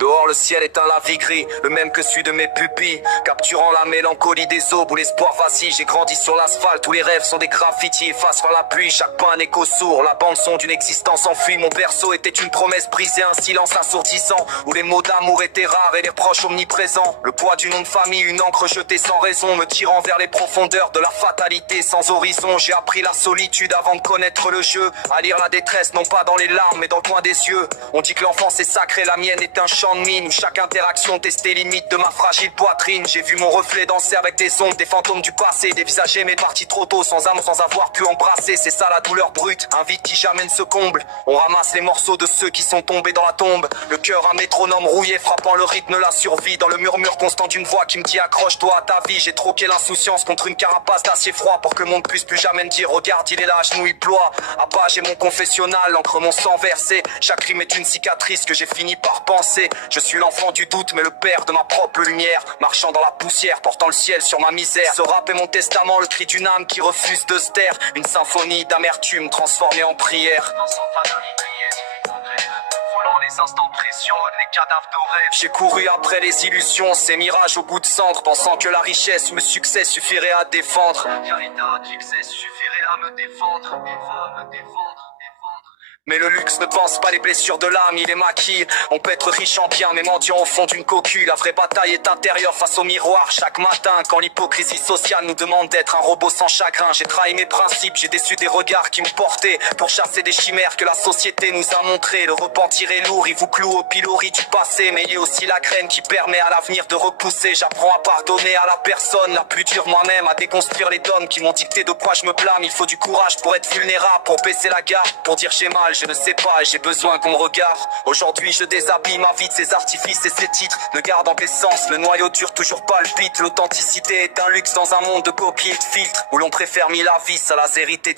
Dehors le ciel est un lavis gris, le même que celui de mes pupilles, capturant la mélancolie des aubes où l'espoir vacille. J'ai grandi sur l'asphalte où les rêves sont des graffitis effacés par la pluie. Chaque pas un écho sourd, la bande son d'une existence enfuie. Mon berceau était une promesse brisée, un silence assourdissant, où les mots d'amour étaient rares et les proches omniprésents. Le poids du nom de famille, une encre jetée sans raison, me tirant vers les profondeurs de la fatalité sans horizon. J'ai appris la solitude avant de connaître le jeu, à lire la détresse non pas dans les larmes mais dans le coin des yeux. On dit que l'enfance est sacrée, la mienne est un champ de mine où chaque interaction testait les limites de ma fragile poitrine. J'ai vu mon reflet danser avec des ombres, des fantômes du passé, dévisager mes parties trop tôt sans âme, sans avoir pu embrasser. C'est ça la douleur brute, un vide qui jamais ne se comble. On ramasse les morceaux de ceux qui sont tombés dans la tombe. Le cœur un métronome rouillé frappant le rythme, la survie dans le murmure constant d'une voix qui me dit accroche-toi à ta vie. J'ai troqué l'insouciance contre une carapace d'acier froid pour que le monde puisse plus jamais me dire regarde il est là à genoux il ploie. À bas j'ai mon confessionnal, l'encre mon sang versé. Chaque rime est une cicatrice que j'ai fini par penser. Je suis l'enfant du doute mais le père de ma propre lumière, marchant dans la poussière, portant le ciel sur ma misère. Ce rap est mon testament, le cri d'une âme qui refuse de se taire. Une symphonie d'amertume transformée en prière. Les instants précieux, les cadavres dorés. J'ai couru après les illusions, ces mirages au bout de cendre, pensant que la richesse ou le succès suffirait à défendre. La vérité succès suffirait à me défendre. Mais le luxe ne pense pas les blessures de l'âme, il est maquis. On peut être riche en bien mais mendiant au fond d'une coquille. La vraie bataille est intérieure face au miroir chaque matin. Quand l'hypocrisie sociale nous demande d'être un robot sans chagrin. J'ai trahi mes principes, j'ai déçu des regards qui me portaient pour chasser des chimères que la société nous a montrées. Le repentir est lourd, il vous cloue au pilori du passé. Mais il y a aussi la graine qui permet à l'avenir de repousser. J'apprends à pardonner à la personne la plus dure moi-même, à déconstruire les dogmes qui m'ont dicté de quoi je me blâme. Il faut du courage pour être vulnérable, pour baisser la garde, pour dire j'ai mal. Je ne sais pas et j'ai besoin qu'on me regarde. Aujourd'hui je déshabille ma vie de ces artifices et ces titres, ne gardant qu'essence, le noyau dur toujours palpite. L'authenticité est un luxe dans un monde de copies et de filtres, où l'on préfère mille la vis à la vérité.